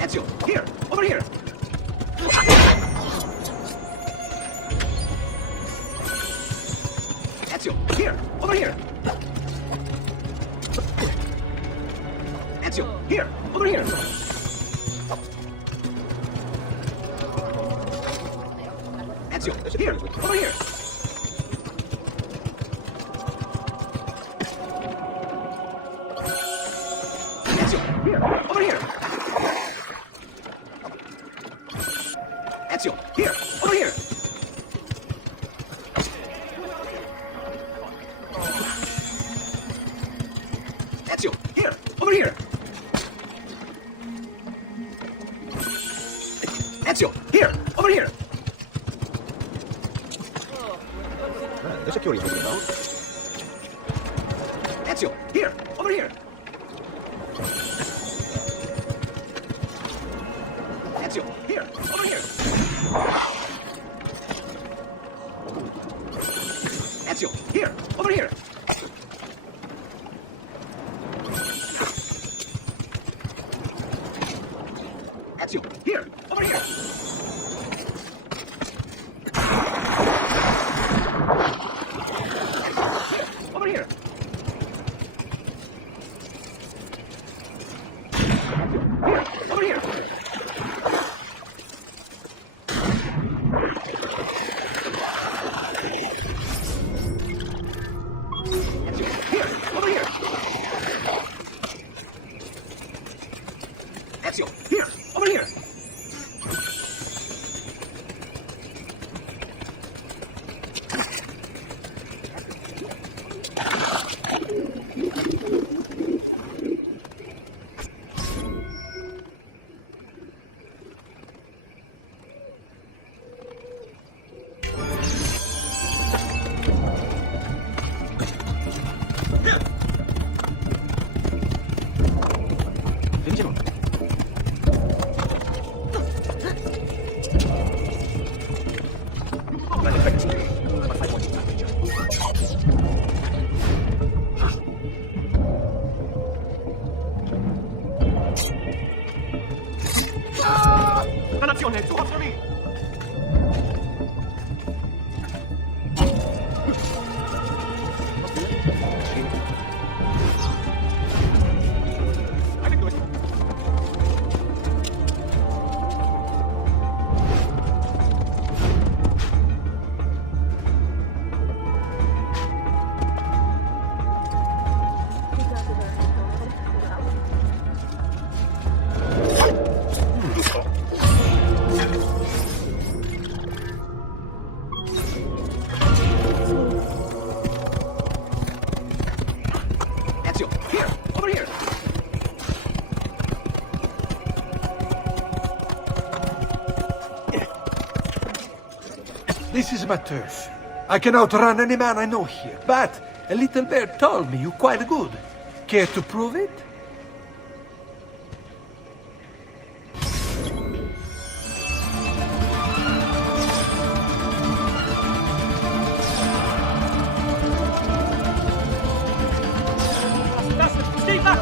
Ezio, here! Over here! Ezio, here! Over here! Ezio, here! Over here! Ezio, here! Over here! Ezio, here! Over here! Ezio, here! Over here! Ezio, here! Over here! Ezio, here! Over here! There's a curious thing about. Ezio, here! Over here! Ezio, here! Over here! Ezio, here! Over here! Ezio, here! Over here! Over here! Here! Over here! Ezio, here! Over here! Ezio, here! Over here! Dannazione, Ezio, after me! I can do it. Ezio, here! Over here! This is my turf. I can outrun any man I know here, but a little bird told me you're quite good. Care to prove it? Stay back!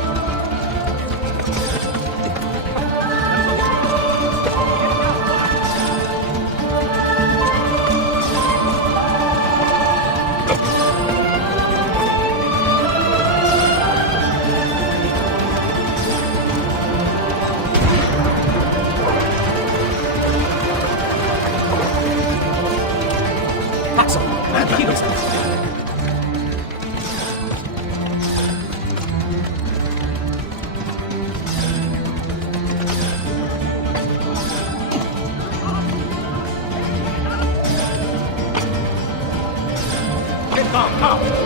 Pazzo! Chi lo sa? Come!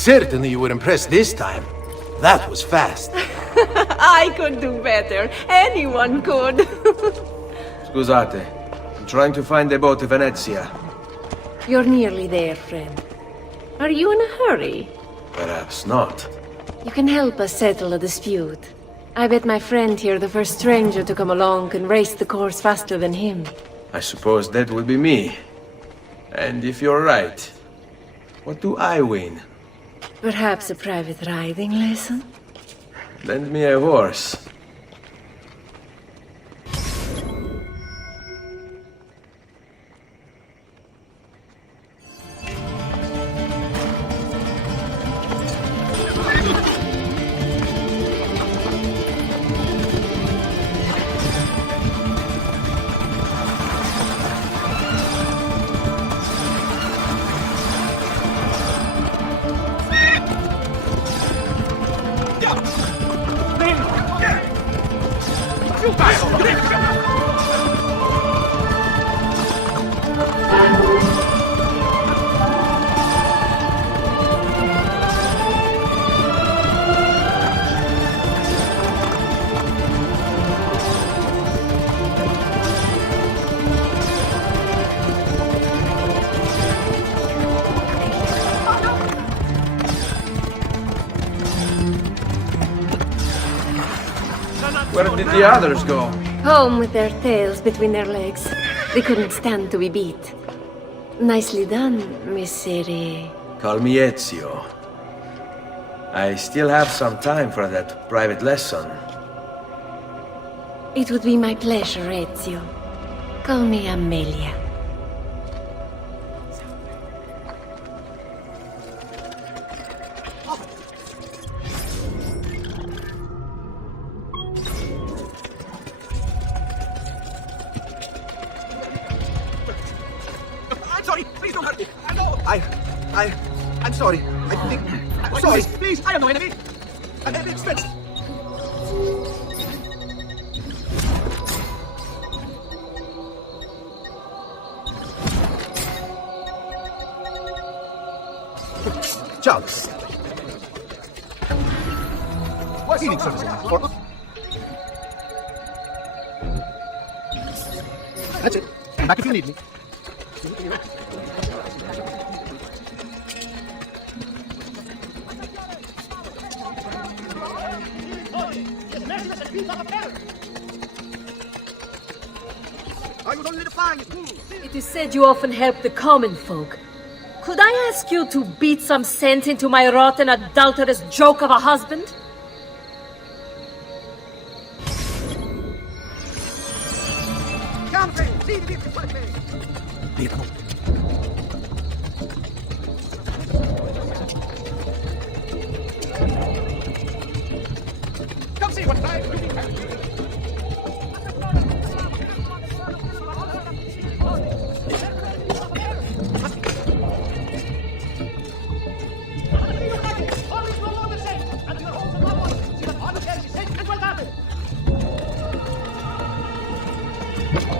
Certainly you were impressed this time. That was fast. I could do better. Anyone could. Scusate. I'm trying to find the boat to Venezia. You're nearly there, friend. Are you in a hurry? Perhaps not. You can help us settle a dispute. I bet my friend here, the first stranger to come along, can race the course faster than him. I suppose that would be me. And if you're right, what do I win? Perhaps a private riding lesson? Lend me a horse. Where did the others go? Home with their tails between their legs. They couldn't stand to be beat. Nicely done, Messere. Call me Ezio. I still have some time for that private lesson. It would be my pleasure, Ezio. Call me Amelia. I'm sorry. Please don't hurt me. I know. I'm sorry. I think... I'm sorry. Please, I am no enemy. I'm at the expense. Ciao. Cleaning service. That's it. Come back if you need me. It is said you often help the common folk. Could I ask you to beat some sense into my rotten, adulterous joke of a husband? Come see what I'm doing.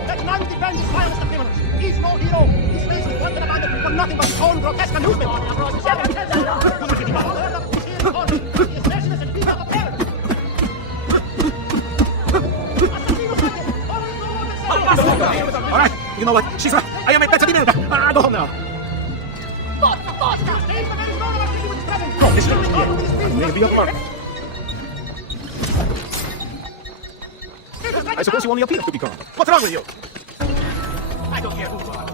That man defends violence to criminals. He's no hero. He's facing wanted abandonment for nothing but his own grotesque amusement. All right, you know what? She's right. I am a better leader. I'll go home now. No, this is I may be a part. I suppose you only appear to be calm. What's wrong with you? I don't care who you are.